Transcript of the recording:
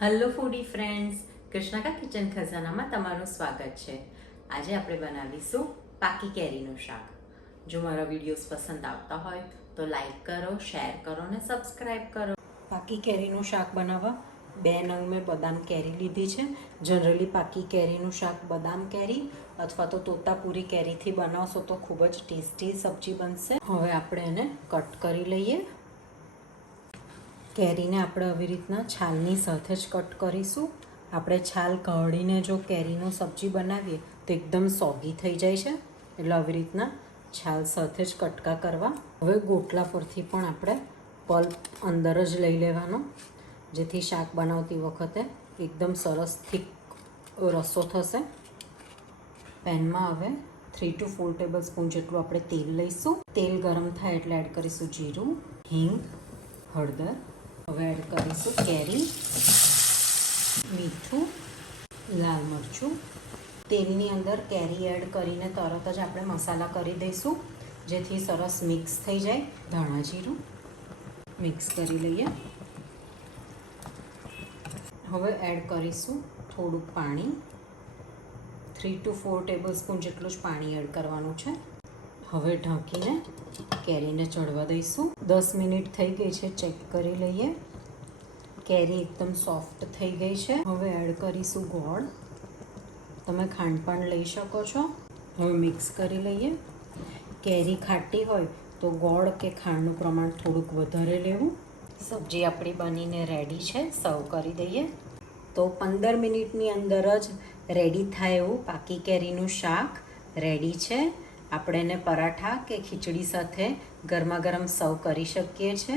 Hello ફૂડી friends, કૃષ્ણકા kitchen ખજાનામાં તમારું સ્વાગત છે. આજે આપણે બનાવીશું પાકી કેરીનું શાક. જો મારા વિડીયોઝ પસંદ આવતા હોય તો લાઈક કરો, શેર કરો અને સબસ્ક્રાઈબ કરો. પાકી કેરીનું શાક બનાવવા 2 નંગ મેં બદામ કેરી લીધી છે. જનરલી પાકી કેરીનું શાક બદામ કેરી અથવા તો તોતાપુરી કેરીથી બનાવશો તો ખૂબ જ ટેસ્ટી સબ્જી બનશે. હવે આપણે એને કટ કરી લઈએ. કેરીને આપણે આવી રીતના છાલની સાથે જ કટ કરીશું. આપણે છાલ કાઢીને જો કેરીનું સબ્જી બનાવીએ તો એકદમ સોગી થઈ જાય છે, એટલે આવી રીતના છાલ સાથે જ કટકા કરવા. હવે ગોટલા પરથી પણ આપણે પલ્પ અંદર જ લઈ લેવાનો, જેથી શાક બનાવતી વખતે એકદમ સરસ થીક રસો થશે. પેનમાં હવે 3 to 4 ટેબલ સ્પૂન જેટલું આપણે તેલ લઈશું. તેલ ગરમ થાય એટલે એડ કરીશું જીરું, હિંગ, હળદર. હવે એડ કરીશું કેરી, મીઠું, લાલ મરચું. તેલની અંદર કેરી એડ કરીને તરત જ આપણે મસાલા કરી દઈશું, જેથી સરસ મિક્સ થઈ જાય. ધાણા જીરું મિક્સ કરી લઈએ. હવે એડ કરીશું થોડુંક પાણી. 3 to 4 ટેબલ સ્પૂન જેટલું જ પાણી એડ કરવાનું છે. હવે ઢાંકીને કેરીને ચડવા દઈશું. 10 મિનિટ થઈ ગઈ છે, ચેક કરી લઈએ. કેરી એકદમ સોફ્ટ થઈ ગઈ છે. હવે એડ કરીશું ગોળ. તમે ખાંડ પણ લઈ શકો છો. હવે મિક્સ કરી લઈએ. કેરી ખાટી હોય તો ગોળ કે ખાંડનું પ્રમાણ થોડુંક વધારે લેવું. સબ્જી આપણી બનીને રેડી છે, સર્વ કરી દઈએ. તો 15 મિનિટની અંદર જ રેડી થાય એવું પાકી કેરીનું શાક રેડી છે. આપણે એને પરાઠા કે ખીચડી સાથે ગરમા ગરમ સર્વ કરી શકીએ છીએ.